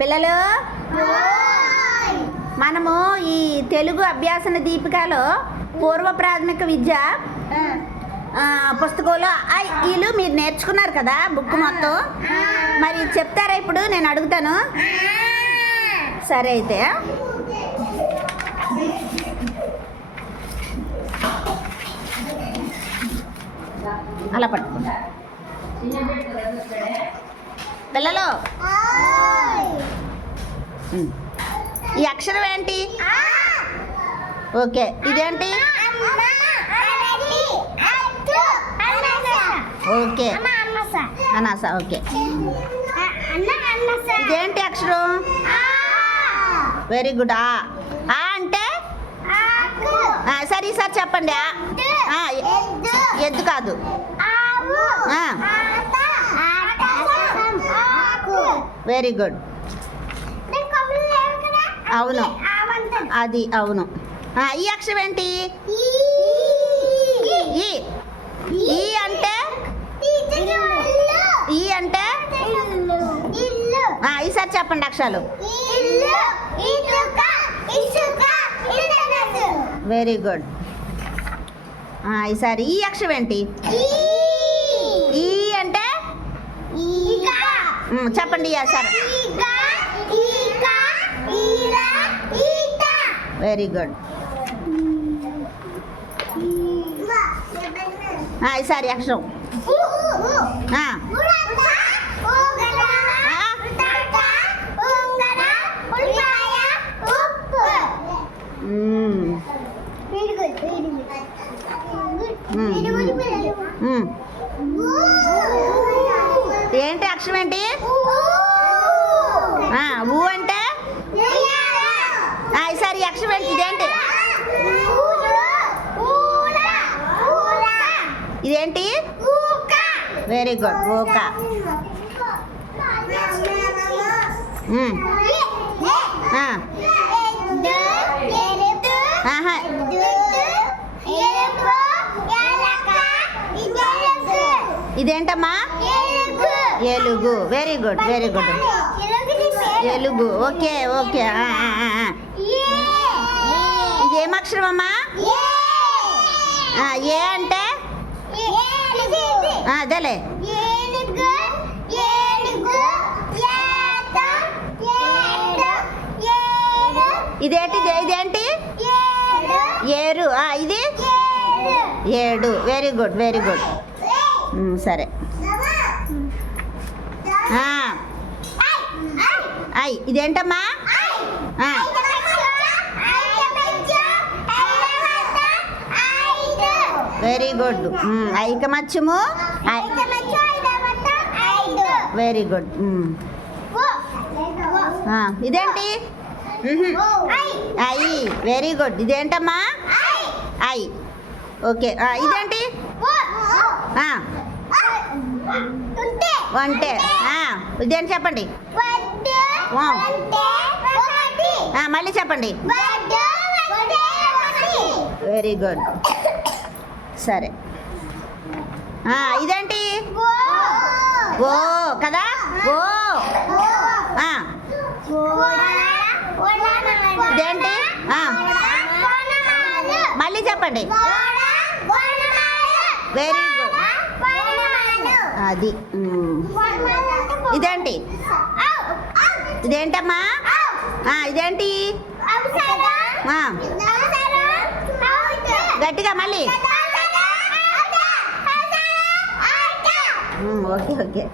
పిల్లలు? మనము ఈ తెలుగు అభ్యాసన దీపికలో పూర్వ ప్రాథమిక విద్య పుస్తకంలో వీళ్ళు మీరు నేర్చుకున్నారు కదా బుక్ మొత్తం? మరి చెప్తారా ఇప్పుడు? నేను అడుగుతాను. సరే అయితే. అలా పట్టుకుంటా. పిల్లలు. ఈ అక్షరం ఏంటి? ఓకే. ఇదేంటి? ఓకే. అనాస ఓకే. ఇదేంటి అక్షరం? Very good. ఆ. అంటే? సరే సార్ చెప్పండి. ఎద్దు కాదు. Very good. అవును. అది అవును. ఈ అక్షరం ఏంటి? ఈ. ఈ. అంటే? ఈ అంటే? ఈసారి చెప్పండి అక్షరాలు. వెరీ గుడ్ ఈసారి ఈ అక్షరం ఏంటి? ఈ. అంటే? చెప్పండి సార్ వెరీ గుడ్ ఈసారి అక్షరం. ఏంటి అక్షరం ఏంటి ఆ, ఊ అంటే ఆ, ఏంటి ఇదేంటి? ఇదేంటి? వెరీ గుడ్ ఉమ్, ఆ, ఆహా, ఇదేంటమ్మా? ఏలుగు వెరీ గుడ్ వెరీ గుడ్ ఏలుగు ఓకే ఓకే అక్షరం అమ్మా ఏ అంటే? అదేలే. ఇదేంటి? ఇదే- ఇదేంటి? ఏరు. ఇది? ఏడు. వెరీ గుడ్ వెరీ గుడ్ సరే. ఐ. ఇదేంటమ్మా? వెరీ గుడ్ ఐకమత్యము వెరీ గుడ్ ఇదేంటి. ఐ. వెరీ గుడ్ ఇదేంటమ్మా? ఐ. ఓకే ఆ, ఇదేంటి? ఆ, వంటే. ఆ, ఇదేంటి చెప్పండి? మళ్ళీ చెప్పండి. వెరీ గుడ్ సరే. ఇదేంటి? ఓ కదా? ఓ ఇదేంటి? మళ్ళీ చెప్పండి. వెరీ గుడ్ అది. ఇదేంటి? ఇదేంటమ్మా? ఇదేంటి? గట్టిగా మళ్ళీ. ఓకే ఓకే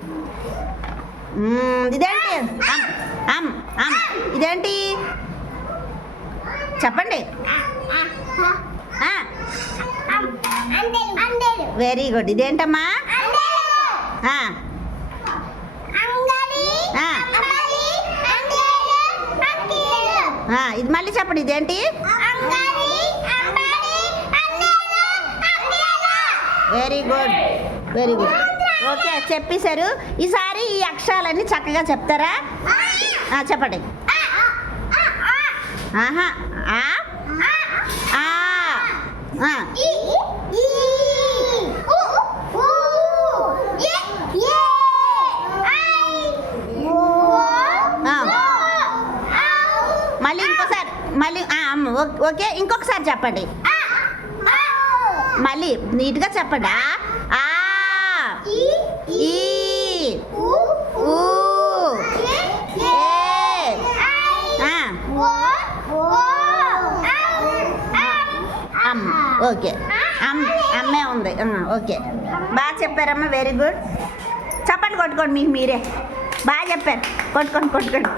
ఇదేంటి అమ్, అమ్, అమ్. ఇదేంటి చెప్పండి వెరీ గుడ్ ఇదేంటమ్మా ఇది మళ్ళీ చెప్పండి ఇదేంటి very good very good okay చెప్పేశారు. ఈసారి ఈ అక్షరాలన్నీ చక్కగా చెప్తారా? ఆ, చెప్పండి. ఆహా ఆ మళ్ళీ ఇంకోసారి మళ్ళీ ఓ- ఓకే ఇంకొకసారి చెప్పండి. మళ్ళీ నీట్గా చెప్పండి ఆ, ఆ ఈ ఊ ఏ ఆ, అమ్మ ఓకే. అమ్ అమ్మే ఉంది. ఓకే. బాగా చెప్పారమ్మా వెరీ గుడ్ చప్పట్లు కొట్టుకోండి మీకు మీరే. బాగా చెప్పారు. కొట్టుకోండి కొట్టుకోండి.